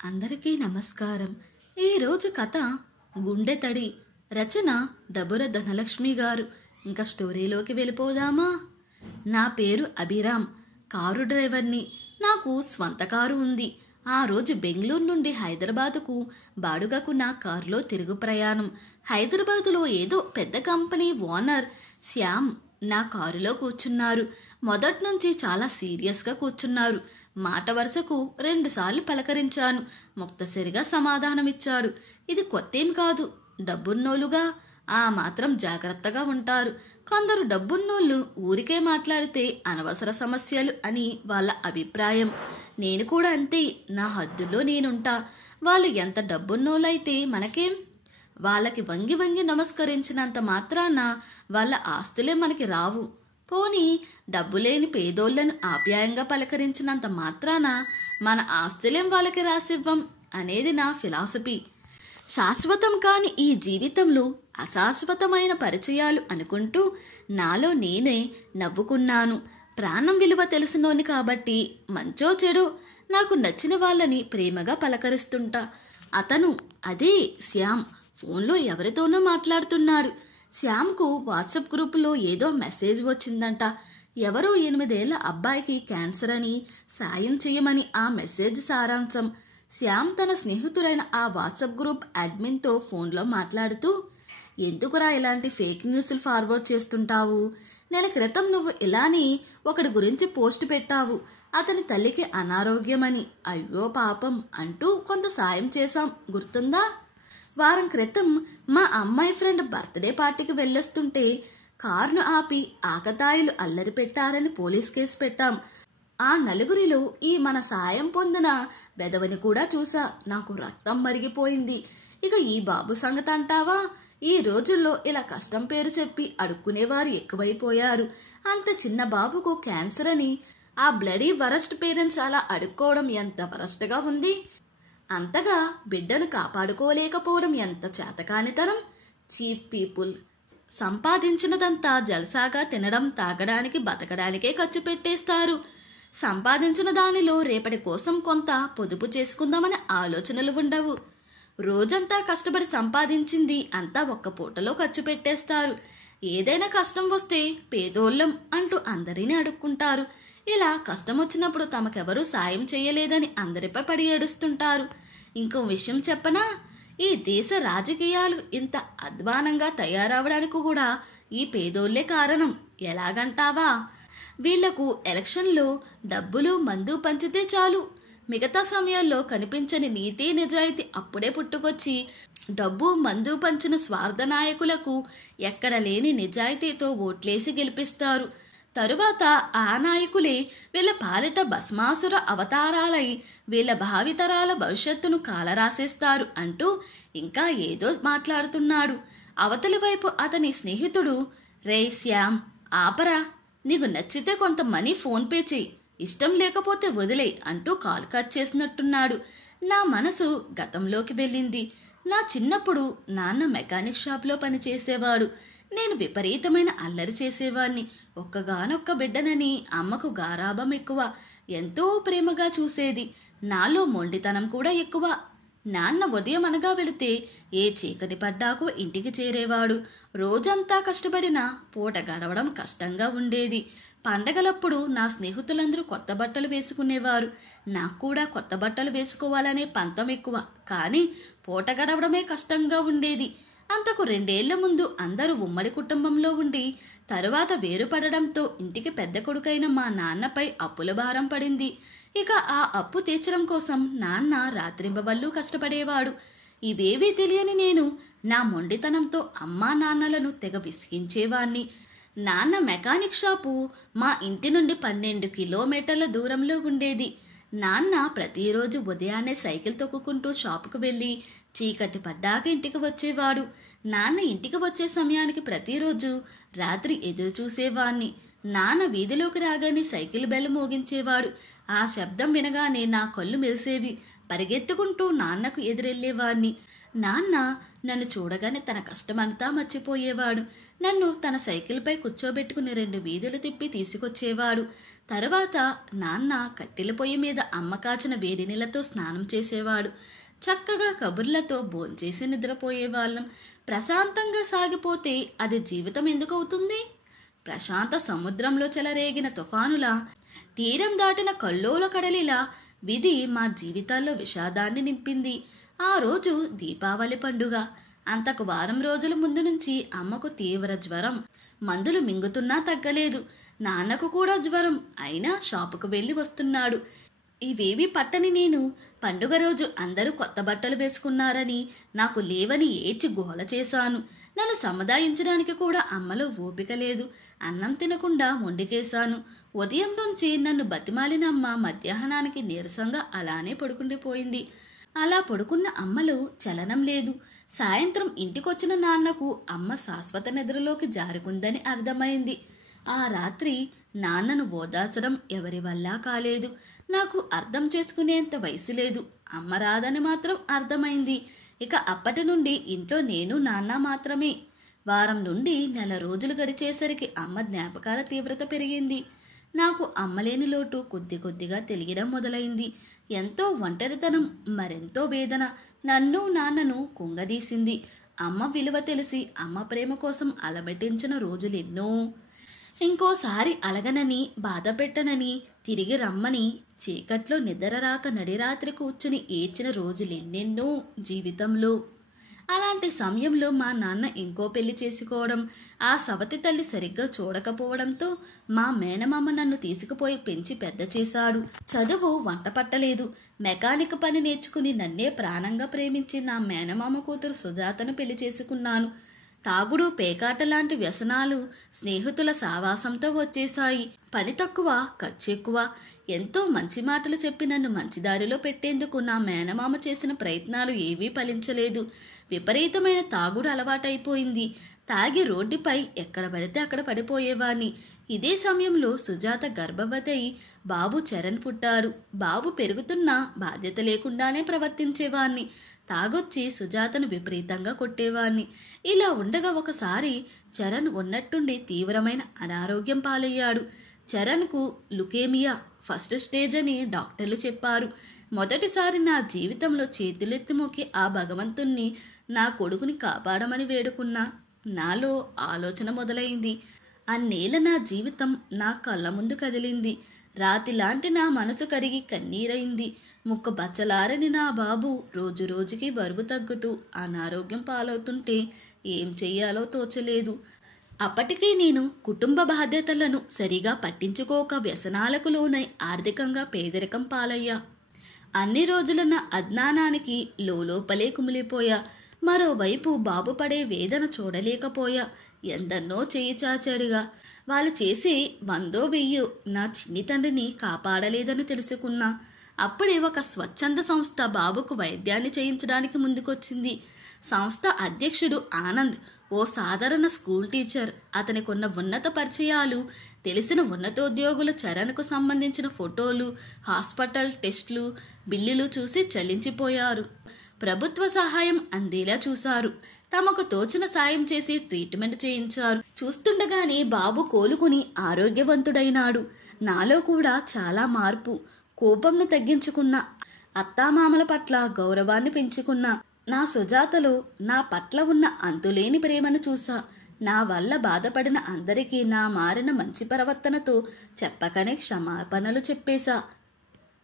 అందరికీ నమస్కారం. ఈరోజు కథ గుండె తడి. రచన డబుర ధనలక్ష్మి గారు. ఇంకా స్టోరీలోకి వెళ్ళిపోదామా? నా పేరు అభిరామ్, కారు డ్రైవర్ని. నాకు స్వంత కారు ఉంది. ఆ రోజు బెంగళూరు నుండి హైదరాబాదుకు బాడుగకు నా కారులో తిరుగు ప్రయాణం. హైదరాబాదులో ఏదో పెద్ద కంపెనీ ఓనర్ శ్యామ్ నా కారులో కూర్చున్నారు. మొదటి నుంచి చాలా సీరియస్గా కూర్చున్నారు. మాట వరుసకు 2 సార్లు పలకరించాను. ముక్తసరిగా సమాధానమిచ్చాడు. ఇది కొత్తేం కాదు, డబ్బున్నోలుగా ఆ మాత్రం జాగ్రత్తగా ఉంటారు. కొందరు డబ్బున్నోళ్ళు ఊరికే మాట్లాడితే అనవసర సమస్యలు అని వాళ్ళ అభిప్రాయం. నేను కూడా అంతే, నా హద్దుల్లో నేనుంటా. వాళ్ళు ఎంత డబ్బున్నోళ్ళైతే మనకేం? వాళ్ళకి వంగి వంగి నమస్కరించినంత మాత్రాన వాళ్ళ ఆస్తులే మనకి రావు. పోనీ డబ్బులేని పేదోళ్లను ఆప్యాయంగా పలకరించినంత మాత్రాన మన ఆస్తులేం వాళ్ళకి రాసివ్వం అనేది నా ఫిలాసఫీ. శాశ్వతం కాని ఈ జీవితంలో అశాశ్వతమైన పరిచయాలు అనుకుంటూ నాలో నేనే నవ్వుకున్నాను. ప్రాణం విలువ తెలిసినోని కాబట్టి మంచో చెడో నాకు నచ్చిన వాళ్ళని ప్రేమగా పలకరిస్తుంటా. అతను అదే శ్యామ్ ఫోన్లో ఎవరితోనో మాట్లాడుతున్నాడు. శ్యామ్కు వాట్సాప్ గ్రూపులో ఏదో మెసేజ్ వచ్చిందంట. ఎవరో 8 ఏళ్ల అబ్బాయికి క్యాన్సర్ అని సాయం చేయమని ఆ మెసేజ్ సారాంశం. శ్యామ్ తన స్నేహితుడైన ఆ వాట్సాప్ గ్రూప్ అడ్మిన్తో ఫోన్లో మాట్లాడుతూ, ఎందుకురా ఇలాంటి ఫేక్ న్యూస్లు ఫార్వర్డ్ చేస్తుంటావు? నెల క్రితం నువ్వు ఇలాని ఒకడి గురించి పోస్ట్ పెట్టావు. అతని తల్లికి అనారోగ్యమని. అయ్యో పాపం అంటూ కొంత సాయం చేశాం, గుర్తుందా? వారం క్రితం మా అమ్మాయి ఫ్రెండ్ బర్త్డే పార్టీకి వెళ్ళొస్తుంటే కారును ఆపి ఆకతాయిలు అల్లరి పెట్టారని పోలీస్ కేసు పెట్టాం. ఆ నలుగురిలో ఈ మన సాయం పొందిన వెధవని కూడా చూసా. నాకు రక్తం మరిగిపోయింది. ఇక ఈ బాబు సంగతి అంటావా? ఈ రోజుల్లో ఇలా కష్టం పేరు చెప్పి అడుక్కునేవారు ఎక్కువైపోయారు. అంత చిన్న బాబుకు క్యాన్సర్ అని ఆ బ్లడీ వరస్ట్ పేరెంట్స్ అలా అడుక్కోవడం ఎంత వరస్ట్గా ఉంది. అంతగా బిడ్డను కాపాడుకోలేకపోవడం ఎంత చేతకానితనం. Cheap people. సంపాదించినదంతా జల్సాగా తినడం, తాగడానికి, బతకడానికే ఖర్చు పెట్టేస్తారు. సంపాదించిన దానిలో రేపటి కోసం కొంత పొదుపు చేసుకుందామనే ఆలోచనలు ఉండవు. రోజంతా కష్టపడి సంపాదించింది అంతా ఒక్క పూటలో ఖర్చు పెట్టేస్తారు. ఏదైనా కష్టం వస్తే పేదోళ్ళం అంటూ అందరినీ అడుక్కుంటారు. ఇలా కష్టం వచ్చినప్పుడు తమకెవరూ సాయం చేయలేదని అందరిపై పడి ఏడుస్తుంటారు. ఇంకో విషయం చెప్పనా? ఈ దేశ రాజకీయాలు ఇంత అధ్వానంగా తయారవడానికి కూడా ఈ పేదోళ్లే కారణం. ఎలాగంటావా? వీళ్లకు ఎలక్షన్లో డబ్బులు మందు పంచితే చాలు. మిగతా సమయాల్లో కనిపించని నీతి నిజాయితీ అప్పుడే పుట్టుకొచ్చి డబ్బు మందు పంచిన స్వార్థ నాయకులకు ఎక్కడ లేని నిజాయితీతో ఓట్లేసి గెలిపిస్తారు. తరువాత ఆ నాయకులే వీళ్ళ పాలిట భస్మాసుర అవతారాలై వీళ్ళ భావితరాల భవిష్యత్తును కాలరాసేస్తారు అంటూ ఇంకా ఏదో మాట్లాడుతున్నాడు. అవతలి వైపు అతని స్నేహితుడు, రే శ్యామ్ ఆపరా, నీకు నచ్చితే కొంత మనీ ఫోన్పే చెయ్యి, ఇష్టం లేకపోతే వదిలే అంటూ కాల్ కట్ చేసినట్టున్నాడు. నా మనసు గతంలోకి వెళ్ళింది. నా చిన్నప్పుడు నాన్న మెకానిక్ షాప్లో పనిచేసేవాడు. నేను విపరీతమైన అల్లరి చేసేవాణ్ణి. ఒక్కగానొక్క బిడ్డనని అమ్మకు గారాబం ఎక్కువ. ఎంతో ప్రేమగా చూసేది. నాలో మొండితనం కూడా ఎక్కువ. నాన్న ఉదయం అనగా వెళితే ఏ చీకటి పడ్డాకో ఇంటికి చేరేవాడు. రోజంతా కష్టపడినా పూట గడవడం కష్టంగా ఉండేది. పండగలప్పుడు నా స్నేహితులందరూ కొత్త బట్టలు వేసుకునేవారు. నాకు కూడా కొత్త బట్టలు వేసుకోవాలనే పంతం ఎక్కువ. కానీ పూట గడవడమే కష్టంగా ఉండేది. అంతకు 2 ఏళ్ల ముందు అందరూ ఉమ్మడి కుటుంబంలో ఉండి తరువాత వేరుపడడంతో ఇంటికి పెద్ద కొడుకైన మా నాన్నపై అప్పుల భారం పడింది. ఇక ఆ అప్పు తీర్చడం కోసం నాన్న రాత్రింబవళ్ళు కష్టపడేవాడు. ఇవేవీ తెలియని నేను నా మొండితనంతో అమ్మా నాన్నలను తెగ విసిగించేవాణ్ణి. నాన్న మెకానిక్ షాపు మా ఇంటి నుండి 12 కిలోమీటర్ల దూరంలో ఉండేది. నాన్న ప్రతిరోజు ఉదయాన్నే సైకిల్ తొక్కుకుంటూ షాపుకు వెళ్ళి చీకటి పడ్డాక ఇంటికి వచ్చేవాడు. నాన్న ఇంటికి వచ్చే సమయానికి ప్రతిరోజు రాత్రి ఎదురు చూసేవాణ్ణి. నాన్న వీధిలోకి రాగానే సైకిల్ బెల్ మోగించేవాడు. ఆ శబ్దం వినగానే నా కళ్ళు మెరిసేవి. పరిగెత్తుకుంటూ నాన్నకు ఎదురెళ్లేవాణ్ణి. నాన్న నన్ను చూడగానే తన కష్టమంతా మర్చిపోయేవాడు. నన్ను తన సైకిల్పై కూర్చోబెట్టుకుని 2 వీధులు తిప్పి తీసుకొచ్చేవాడు. తర్వాత నాన్న కట్టెల పొయ్యి మీద అమ్మ కాచిన వేడి నీళ్ళతో స్నానం చేసేవాడు. చక్కగా కబుర్లతో భోంచేసి నిద్రపోయేవాళ్ళం. ప్రశాంతంగా సాగిపోతే అది జీవితం ఎందుకు అవుతుంది? ప్రశాంత సముద్రంలో చెలరేగిన తుఫానులా, తీరం దాటిన కల్లోల కడలిలా విధి మా జీవితాల్లో విషాదాన్ని నింపింది. ఆ రోజు దీపావళి పండుగ. అంతకు వారం రోజుల ముందు నుంచి అమ్మకు తీవ్ర జ్వరం. మందులు మింగుతున్నా తగ్గలేదు. నాన్నకు కూడా జ్వరం. అయినా షాపుకు వెళ్ళి వస్తున్నాడు. ఇవేవి పట్టని నేను పండుగ రోజు అందరూ కొత్త బట్టలు వేసుకున్నారని, నాకు లేవని ఏడ్చి గోల చేశాను. నన్ను సముదాయించడానికి కూడా అమ్మలో ఓపిక లేదు. అన్నం తినకుండా మొండికేశాను. ఉదయం నుంచి నన్ను బతిమాలిన అమ్మ మధ్యాహ్నానికి నీరసంగా అలానే పడుకుండిపోయింది. అలా పడుకున్న అమ్మలో చలనం లేదు. సాయంత్రం ఇంటికొచ్చిన నాన్నకు అమ్మ శాశ్వత నిద్రలోకి జారుకుందని అర్థమైంది. ఆ రాత్రి నాన్నను ఓదార్చడం ఎవరి వల్ల కాలేదు. నాకు అర్థం చేసుకునేంత వయసు లేదు. అమ్మ రాదని మాత్రం అర్థమైంది. ఇక అప్పటి నుండి ఇంట్లో నేను నాన్న మాత్రమే. వారం నుండి నెల రోజులు గడిచేసరికి అమ్మ జ్ఞాపకాల తీవ్రత పెరిగింది. నాకు అమ్మలేని లోటు కొద్ది కొద్దిగా తెలియడం మొదలైంది. ఎంతో ఒంటరితనం, మరెంతో వేదన నన్ను నాన్నను కుంగదీసింది. అమ్మ విలువ తెలిసి అమ్మ ప్రేమ కోసం అలమటించిన రోజులెన్నో. ఇంకోసారి అలగనని, బాధ పెట్టనని, తిరిగి రమ్మని చీకట్లో నిద్ర రాక నడిరాత్రి కూర్చుని ఏడ్చిన రోజులెన్నెన్నో జీవితంలో. అలాంటి సమయంలో మా నాన్న ఇంకో పెళ్లి చేసుకోవడం, ఆ సవతి తల్లి సరిగ్గా చూడకపోవడంతో మా మేనమామ నన్ను తీసుకుపోయి పెంచి పెద్ద చేశాడు. చదువు వంట పట్టలేదు. మెకానిక్ పని నేర్చుకుని నన్నే ప్రాణంగా ప్రేమించి నా మేనమామ కూతురు సుజాతను పెళ్లి చేసుకున్నాను. తాగుడు, పేకాట లాంటి వ్యసనాలు స్నేహితుల సావాసంతో వచ్చేశాయి. పని తక్కువ, ఖర్చు ఎక్కువ. ఎంతో మంచి మాటలు చెప్పి నన్ను మంచిదారిలో పెట్టేందుకు నా మేనమామ చేసిన ప్రయత్నాలు ఏవీ ఫలించలేదు. విపరీతమైన తాగుడు అలవాటైపోయింది. తాగి రోడ్డుపై ఎక్కడ పడితే అక్కడ పడిపోయేవాణ్ణి. ఇదే సమయంలో సుజాత గర్భవతి అయి బాబు చరణ్ పుట్టాడు. బాబు పెరుగుతున్నా బాధ్యత లేకుండానే ప్రవర్తించేవాణ్ణి. తాగొచ్చి సుజాతను విపరీతంగా కొట్టేవాణ్ణి. ఇలా ఉండగా ఒకసారి చరణ్ ఉన్నట్టుండి తీవ్రమైన అనారోగ్యం పాలయ్యాడు. చరణ్కు లుకేమియా ఫస్ట్ స్టేజ్ అని డాక్టర్లు చెప్పారు. మొదటిసారి నా జీవితంలో చేతులెత్తి మొక్కి ఆ భగవంతుణ్ణి నా కొడుకుని కాపాడమని వేడుకున్నా. నాలో ఆలోచన మొదలైంది. అన్నేళ్ళ నా జీవితం నా కళ్ళ ముందు కదిలింది. రాతిలాంటి నా మనసు కరిగి కన్నీరైంది. ముక్కు బచ్చలారని నా బాబు రోజు రోజుకి బరువు తగ్గుతూ అనారోగ్యం పాలవుతుంటే ఏం చెయ్యాలో తోచలేదు. అప్పటికే నేను కుటుంబ బాధ్యతలను సరిగా పట్టించుకోక వ్యసనాలకు లోనై ఆర్థికంగా పేదరికం పాలయ్యా. అన్ని రోజుల నా అజ్ఞానానికి లోపలే కుమిలిపోయా. మరోవైపు బాబు పడే వేదన చూడలేకపోయా. ఎందన్నో చేయి చాచాడుగా. వాళ్ళు చేసే 100 1000 నా చిన్ని తండ్రిని కాపాడలేదని తెలుసుకున్నా. అప్పుడే ఒక స్వచ్ఛంద సంస్థ బాబుకు వైద్యాన్ని చేయించడానికి ముందుకొచ్చింది. సంస్థ అధ్యక్షుడు ఆనంద్ ఓ సాధారణ స్కూల్ టీచర్. అతనికి ఉన్న ఉన్నత పరిచయాలు, తెలిసిన ఉన్నతోద్యోగుల చరణ్కు సంబంధించిన ఫోటోలు, హాస్పిటల్ టెస్టులు, బిల్లులు చూసి చలించిపోయారు. ప్రభుత్వ సహాయం అందేలా చూశారు. తమకు తోచిన సాయం చేసి ట్రీట్మెంట్ చేయించారు. చూస్తుండగానే బాబు కోలుకుని ఆరోగ్యవంతుడైనాడు. నాలో కూడా చాలా మార్పు. కోపంను తగ్గించుకున్నా. అత్తామామల పట్ల గౌరవాన్ని పెంచుకున్నా. నా సుజాతలో నా పట్ల ఉన్న అంతులేని ప్రేమను చూసా. నా వల్ల బాధపడిన అందరికీ నా మారిన మంచి ప్రవర్తనతో చెప్పకనే క్షమాపణలు చెప్పేశా.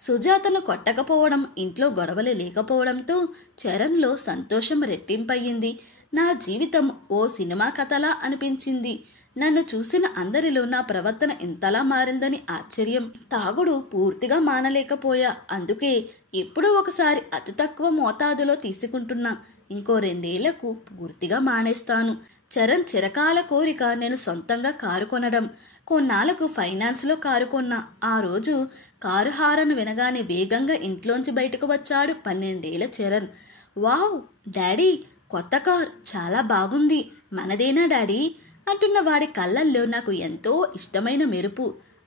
సుజాతను కొట్టకపోవడం, ఇంట్లో గొడవలు లేకపోవడంతో చరణ్లో సంతోషం రెట్టింపయ్యింది. నా జీవితం ఓ సినిమా కథలా అనిపించింది. నన్ను చూసిన అందరిలో నా ప్రవర్తన ఎంతలా మారిందని ఆశ్చర్యం. తాగుడు పూర్తిగా మానలేకపోయా. అందుకే ఎప్పుడో ఒకసారి అతి తక్కువ మోతాదులో తీసుకుంటున్నా. ఇంకో 2 ఏళ్లకు పూర్తిగా మానేస్తాను. చరణ్ చిరకాల కోరిక నేను సొంతంగా కారు కొనడం. కొన్నాళ్లకు ఫైనాన్స్లో కారు కొన్నా. ఆ రోజు కారు హారను వినగానే వేగంగా ఇంట్లోంచి బయటకు వచ్చాడు 12 ఏళ్ల చరణ్. వావ్ డాడీ, కొత్త కార్ చాలా బాగుంది, మనదేనా డాడీ అంటున్న వాడి కళ్ళల్లో నాకు ఎంతో ఇష్టమైన మెరుపు.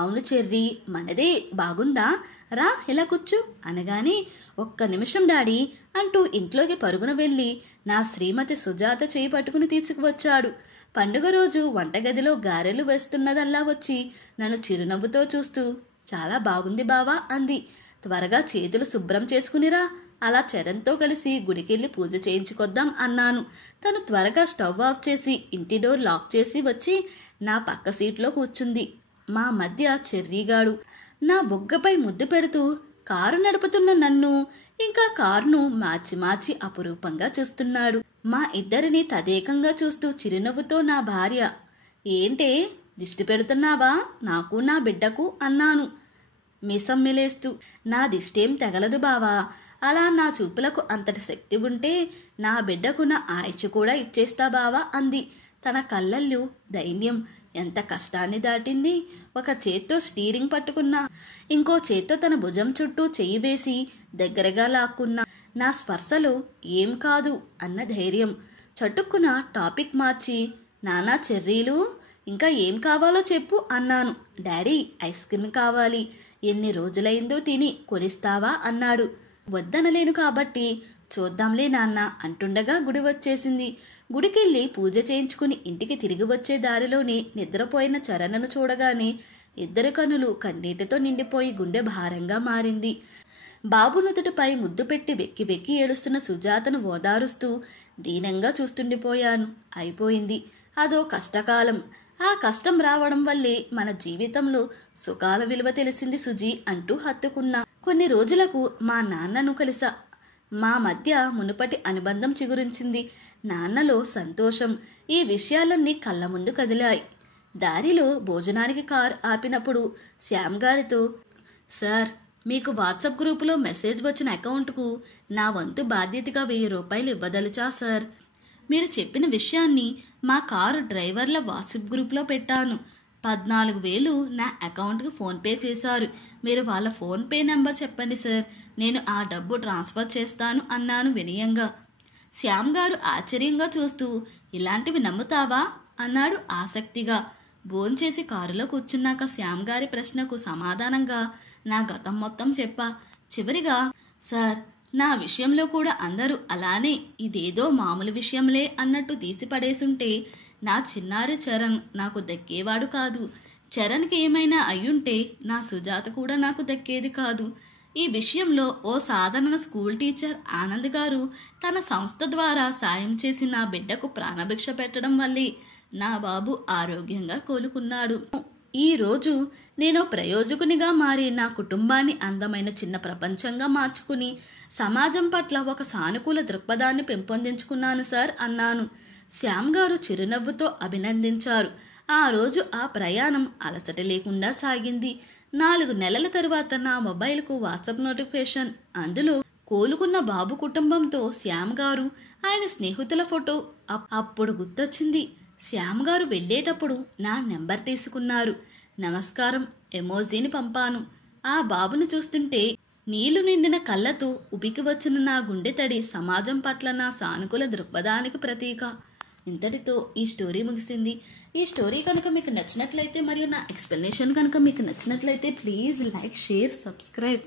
అవును చెర్రీ, మనదే, బాగుందా, రా ఇలా కూర్చో అనగానే, ఒక్క నిమిషం డాడీ అంటూ ఇంట్లోకి పరుగున వెళ్ళి నా శ్రీమతి సుజాత చేయి పట్టుకుని తీసుకువచ్చాడు. పండుగ రోజు వంటగదిలో గారెలు వేస్తున్నదల్లా వచ్చి నన్ను చిరునవ్వుతో చూస్తూ, చాలా బాగుంది బావా అంది. త్వరగా చేతులు శుభ్రం చేసుకునిరా, అలా చరణ్తో కలిసి గుడికెళ్ళి పూజ చేయించుకొద్దాం అన్నాను. తను త్వరగా స్టవ్ ఆఫ్ చేసి ఇంటి డోర్ లాక్ చేసి వచ్చి నా పక్క సీట్లో కూర్చుంది. మా మధ్య చెర్రీగాడు నా బుగ్గపై ముద్దు పెడుతూ కారు నడుపుతున్న నన్ను ఇంకా కారును మార్చి మార్చి అపురూపంగా చూస్తున్నాడు. మా ఇద్దరిని తదేకంగా చూస్తూ చిరునవ్వుతో నా భార్య, ఏంటే దిష్టి పెడుతున్నావా నాకు నా బిడ్డకు అన్నాను మీసమ్మిలేస్తూ. నా దిష్టేం తెగలదు బావా, అలా నా చూపులకు అంతటి శక్తి ఉంటే నా బిడ్డకు నా ఆయుష్ కూడా ఇచ్చేస్తా బావా అంది. తన కళ్ళల్లో దైన్యం ఎంత కష్టాన్ని దాటింది. ఒక చేత్తో స్టీరింగ్ పట్టుకున్నా, ఇంకో చేత్తో తన భుజం చుట్టూ చెయ్యి వేసి దగ్గరగా లాక్కున్నా. నా స్పర్శలో ఏం కాదు అన్న ధైర్యం. చటుక్కున టాపిక్ మార్చి, నానా చెర్రీలు ఇంకా ఏం కావాలో చెప్పు అన్నాను. డాడీ ఐస్ క్రీమ్ కావాలి, ఎన్ని రోజులైందో తిని, కొనిస్తావా అన్నాడు. వద్దనలేను కాబట్టి చూద్దాంలే నాన్న అంటుండగా గుడి వచ్చేసింది. గుడికెళ్ళి పూజ చేయించుకుని ఇంటికి తిరిగి వచ్చే దారిలోనే నిద్రపోయిన చరణను చూడగానే ఇద్దరి కనులు కన్నీటితో నిండిపోయి గుండె భారంగా మారింది. బాబు నుదుటిపై ముద్దు పెట్టి వెక్కి వెక్కి ఏడుస్తున్న సుజాతను ఓదారుస్తూ దీనంగా చూస్తుండిపోయాను. అయిపోయింది, అదో కష్టకాలం. ఆ కష్టం రావడం వల్లే మన జీవితంలో సుఖాల విలువ తెలిసింది సుజీ అంటూ హత్తుకున్నా. కొన్ని రోజులకు మా నాన్నను కలిసా. మా మధ్య మునుపటి అనుబంధం చిగురించింది. నాన్నలో సంతోషం, ఈ విషయాలన్నీ కళ్ళ ముందు కదిలాయి. దారిలో భోజనానికి కారు ఆపినప్పుడు శ్యామ్ గారితో, సార్ మీకు వాట్సాప్ గ్రూపులో మెసేజ్ వచ్చిన అకౌంట్కు నా వంతు బాధ్యతగా 1000 రూపాయలు ఇవ్వదలిచా సార్. మీరు చెప్పిన విషయాన్ని మా కారు డ్రైవర్ల వాట్సాప్ గ్రూప్లో పెట్టాను. 14,000 నా అకౌంట్కి ఫోన్పే చేశారు. మీరు వాళ్ళ ఫోన్పే నెంబర్ చెప్పండి సార్, నేను ఆ డబ్బు ట్రాన్స్ఫర్ చేస్తాను అన్నాను వినయంగా. శ్యామ్ గారు ఆశ్చర్యంగా చూస్తూ, ఇలాంటివి నమ్ముతావా అన్నాడు ఆసక్తిగా. భోంచేసి కారులో కూర్చున్నాక శ్యామ్ గారి ప్రశ్నకు సమాధానంగా నా గతం మొత్తం చెప్పా. చివరిగా, సార్ నా విషయంలో కూడా అందరూ అలానే ఇదేదో మామూలు విషయంలే అన్నట్టు తీసి పడేసుంటే నా చిన్నారి చరణ్ నాకు దక్కేవాడు కాదు. చరణ్కి ఏమైనా అయ్యుంటే నా సుజాత కూడా నాకు దక్కేది కాదు. ఈ విషయంలో ఓ సాధారణ స్కూల్ టీచర్ ఆనంద్ గారు తన సంస్థ ద్వారా సాయం చేసి నా బిడ్డకు ప్రాణభిక్ష పెట్టడం వల్లే నా బాబు ఆరోగ్యంగా కోలుకున్నాడు. ఈరోజు నేను ప్రయోజకునిగా మారి నా కుటుంబాన్ని అందమైన చిన్న ప్రపంచంగా మార్చుకుని సమాజం పట్ల ఒక సానుకూల దృక్పథాన్ని పెంపొందించుకున్నాను సార్ అన్నాను. శ్యామ్ గారు చిరునవ్వుతో అభినందించారు. ఆ రోజు ఆ ప్రయాణం అలసట లేకుండా సాగింది. 4 నెలల తరువాత నా మొబైల్కు వాట్సాప్ నోటిఫికేషన్. అందులో కోలుకున్న బాబు కుటుంబంతో శ్యామ్ గారు, ఆయన స్నేహితుల ఫోటో. అప్పుడు గుర్తొచ్చింది, శ్యామ్ గారు వెళ్ళేటప్పుడు నా నెంబర్ తీసుకున్నారు. నమస్కారం ఎమోజీని పంపాను. ఆ బాబును చూస్తుంటే నీళ్లు నిండిన కళ్ళతో ఉబికి వచ్చిన నా గుండె తడి సమాజం పట్ల నా సానుకూల దృక్పథానికి ప్రతీక. ఇంతటితో ఈ స్టోరీ ముగిసింది. ఈ స్టోరీ కనుక మీకు నచ్చినట్లయితే మరియు నా ఎక్స్ప్లెనేషన్ కనుక మీకు నచ్చినట్లయితే ప్లీజ్ లైక్, షేర్, సబ్స్క్రైబ్.